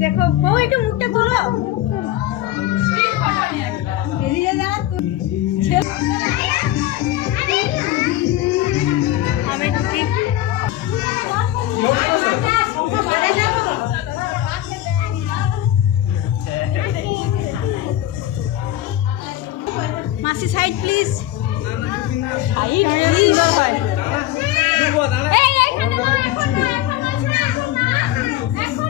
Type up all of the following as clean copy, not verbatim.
দেখো বউ একটু মুখটা তোলো। আমি ঠিক মাসি সাইড প্লিজ। সাইড প্লিজ হয়। এই এখানে না, এখন না, এখন না, এখন না, এখন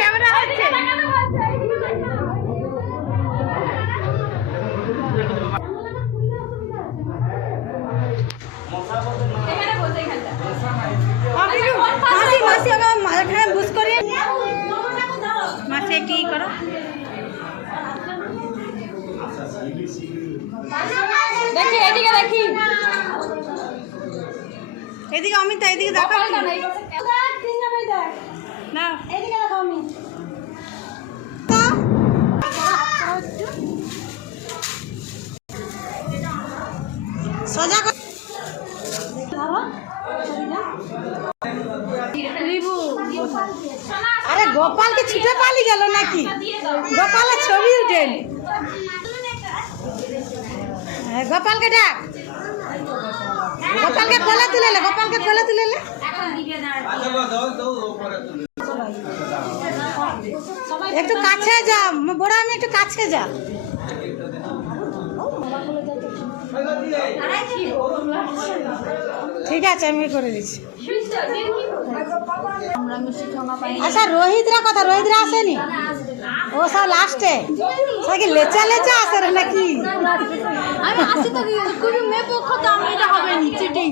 ক্যামেরা হচ্ছে। মাসি কি করো? দেখি এদিকে, দেখি এদিকে অমিতা, এদিকে দেখো না, এদিকে দেখো আমি সোজা আরে গোপালকে ছুটে পালি গেল নাকি? গোপালের ছবি উঠেন। গোপালকে ডাক, গোপালকে কোলে তুলে লে, গোপালকে কোলে তুলে লে। একটু কাছে যা বড়, আমি একটু কাছে যা। ঠিক আছে, আমি করে দিচ্ছি। আচ্ছা রোহিতরা কথা, রোহিতরা আসেনি? ও সব লাস্টে সবাই লেচা লেচা আসে নাকি? আমি আসি তো কুড়ি মেয়ে পক্ষ তো আমি এটা হবে নি চিটিং।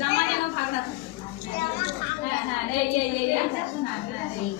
জামা যেন ফাঁকা। হ্যাঁ হ্যাঁ, এই